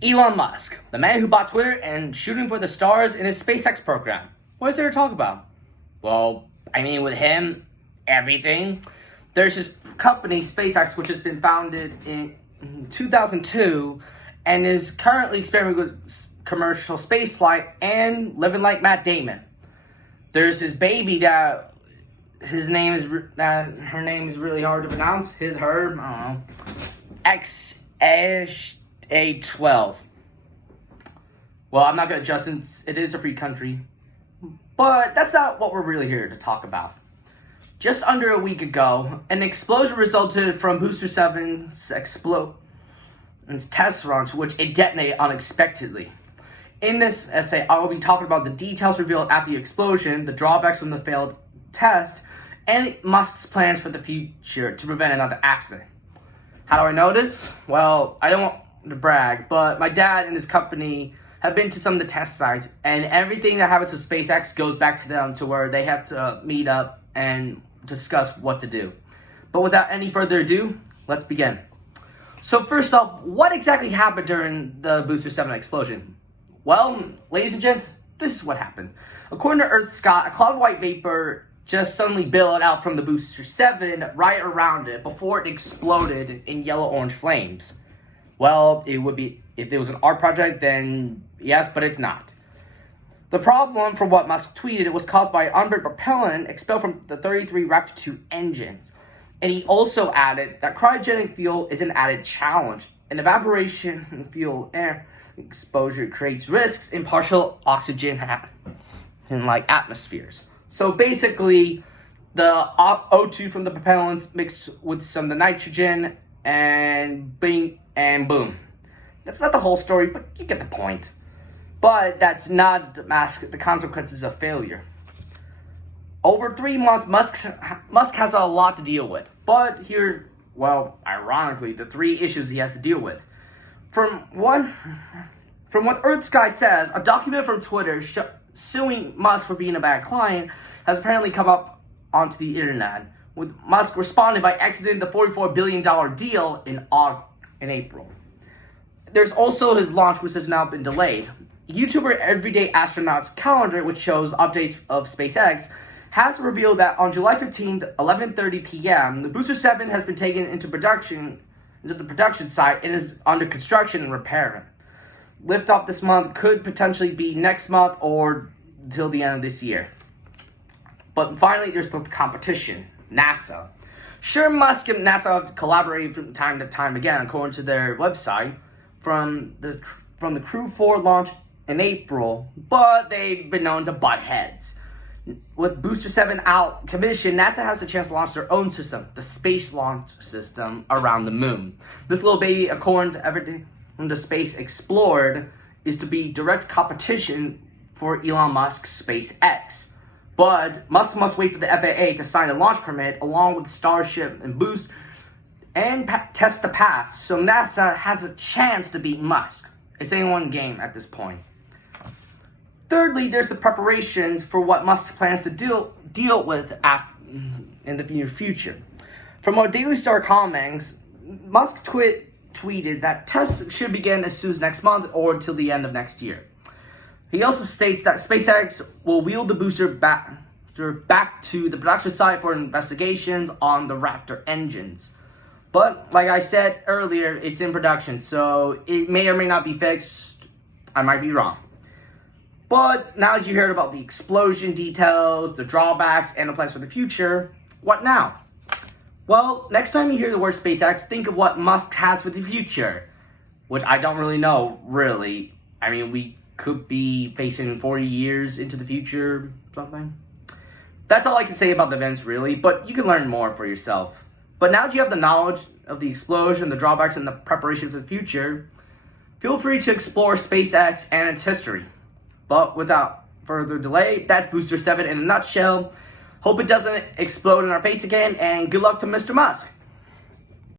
Elon Musk, the man who bought Twitter and shooting for the stars in his SpaceX program. What is there to talk about? Well, with him, everything. There's this company, SpaceX, which has been founded in 2002 and is currently experimenting with commercial spaceflight and living like Matt Damon. There's his baby that her name is really hard to pronounce. I don't know. XA12. Well, I'm not going to adjust since it is a free country. But that's not what we're really here to talk about. Just under a week ago, an explosion resulted from Booster 7's test launch, which it detonated unexpectedly. In this essay, I will be talking about the details revealed after the explosion, the drawbacks from the failed test, and Musk's plans for the future to prevent another accident. How do I know this? Well, I don't want to brag, but my dad and his company have been to some of the test sites, and everything that happens with SpaceX goes back to them to where they have to meet up and discuss what to do. But without any further ado, let's begin. So first off, what exactly happened during the Booster 7 explosion? Well, ladies and gents, this is what happened. According to EarthSky, a cloud of white vapor just suddenly billowed out from the Booster 7 right around it before it exploded in yellow-orange flames. Well, it would be, if it was an art project, then yes, but it's not. The problem, from what Musk tweeted, it was caused by unburned propellant expelled from the 33 Raptor 2 engines. And he also added that cryogenic fuel is an added challenge. And evaporation and fuel air exposure creates risks in partial oxygen in atmospheres. So basically, the O2 from the propellants mixed with some of the nitrogen and boom. That's not the whole story, but you get the point. But that's not to mask the consequences of failure. Over 3 months, Musk has a lot to deal with. But here, well, ironically, the 3 issues he has to deal with. From what EarthSky says, a document from Twitter suing Musk for being a bad client has apparently come up onto the internet, with Musk responding by exiting the $44 billion deal in April. There's also his launch, which has now been delayed. YouTuber Everyday Astronaut's calendar, which shows updates of SpaceX, has revealed that on July 15th, 11:30 p.m., the Booster 7 has been taken into the production site and is under construction and repair. Liftoff this month could potentially be next month or until the end of this year. But finally, there's the competition, NASA. Sure, Musk and NASA have collaborated from time to time again, according to their website, from the Crew 4 launch in April, but they've been known to butt heads. With Booster 7 out commission, NASA has a chance to launch their own system, the Space Launch System, around the moon. This little baby, according to everything from the Space Explored, is to be direct competition for Elon Musk's SpaceX. But Musk must wait for the FAA to sign a launch permit along with Starship and Boost and test the path, so NASA has a chance to beat Musk. It's anyone's game at this point. Thirdly, there's the preparations for what Musk plans to deal with in the near future. From our Daily Star comments, Musk tweeted that tests should begin as soon as next month or until the end of next year. He also states that SpaceX will wheel the booster back to the production site for investigations on the Raptor engines. But, like I said earlier, it's in production, so it may or may not be fixed. I might be wrong. But now that you heard about the explosion details, the drawbacks, and the plans for the future, what now? Well, next time you hear the word SpaceX, think of what Musk has for the future, which I don't really know, really. We could be facing 40 years into the future, something. That's all I can say about the events, really, but you can learn more for yourself. But now that you have the knowledge of the explosion, the drawbacks, and the preparation for the future, feel free to explore SpaceX and its history. But without further delay, that's Booster 7 in a nutshell. Hope it doesn't explode in our face again, and good luck to Mr. Musk.